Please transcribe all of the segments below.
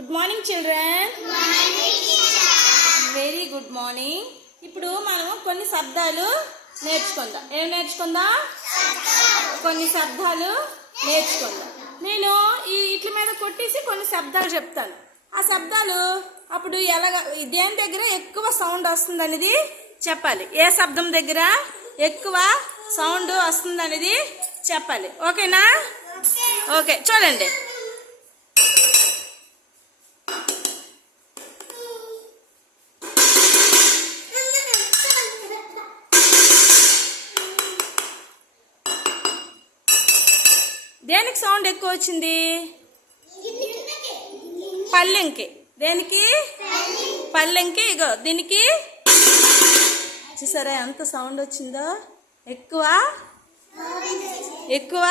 Good morning children very good morning ఇప్పుడు మనం కొన్ని శబ్దాలు నేర్చుకుందాం. ఏం నేర్చుకుందాం? కొన్ని శబ్దాలు నేర్చుకుందాం. నేను ఈ ఇట్ల మీద కొట్టేసి కొన్ని శబ్దాలు చెప్తాను. ఆ శబ్దాలు అప్పుడు ఎలాగ దేని దగ్గర ఎక్కువ సౌండ్ వస్తుంది అనేది చెప్పాలి. ఏ శబ్దం దగ్గర ఎక్కువ సౌండ్ వస్తుంది అనేది చెప్పాలి. ఓకేనా? ఓకే చూడండి. దేనికి సౌండ్ ఎక్కువ వచ్చింది? పల్లెంకి దేనికి? పల్లెంకి ఇగో దీనికి. చూసారా ఎంత సౌండ్ వచ్చిందో? ఎక్కువ? ఎక్కువ?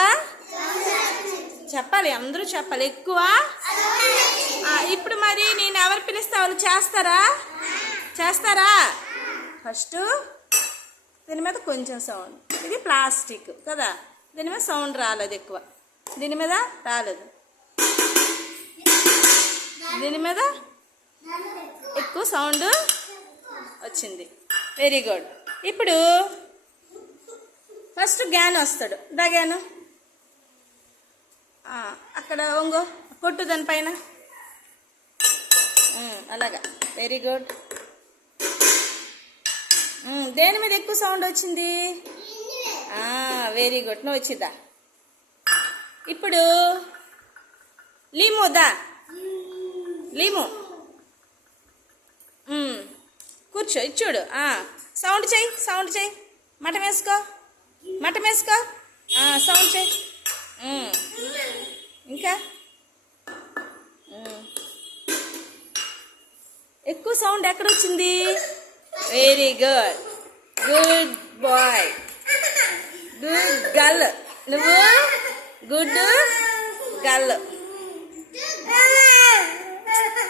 చెప్పాలి అందరూ చెప్పాలి. ఎక్కువ? ఇప్పుడు మరి నేను ఎవరు పిలిస్తే వాళ్ళు చేస్తారా? చేస్తారా? ఫస్ట్ దీని మీద కొంచెం సౌండ్. ఇది ప్లాస్టిక్ కదా? దీని మీద సౌండ్ రాలేదు ఎక్కువ. దీని మీద రాలేదు. దీని మీద ఎక్కువ సౌండ్ వచ్చింది. వెరీ గుడ్ ఇప్పుడు ఫస్ట్ గ్యాన్ వస్తాడు. దా గ్యాను అక్కడ ఒంగో కొట్టు దానిపైన అలాగా. వెరీ గుడ్ దేని మీద ఎక్కువ సౌండ్ వచ్చింది? వెరీ గుడ్ నువ్వు వచ్చిద్దా ఇప్పుడు లీము దా లీము. కూర్చో ఇచ్చుడు సౌండ్ చేయి సౌండ్ చేయి. మటం వేసుకో మటం వేసుకో. సౌండ్ చేయి. ఇంకా? ఎక్కువ సౌండ్ ఎక్కడ వచ్చింది very good. Good boy. Good girl. నువ్వు? Good girl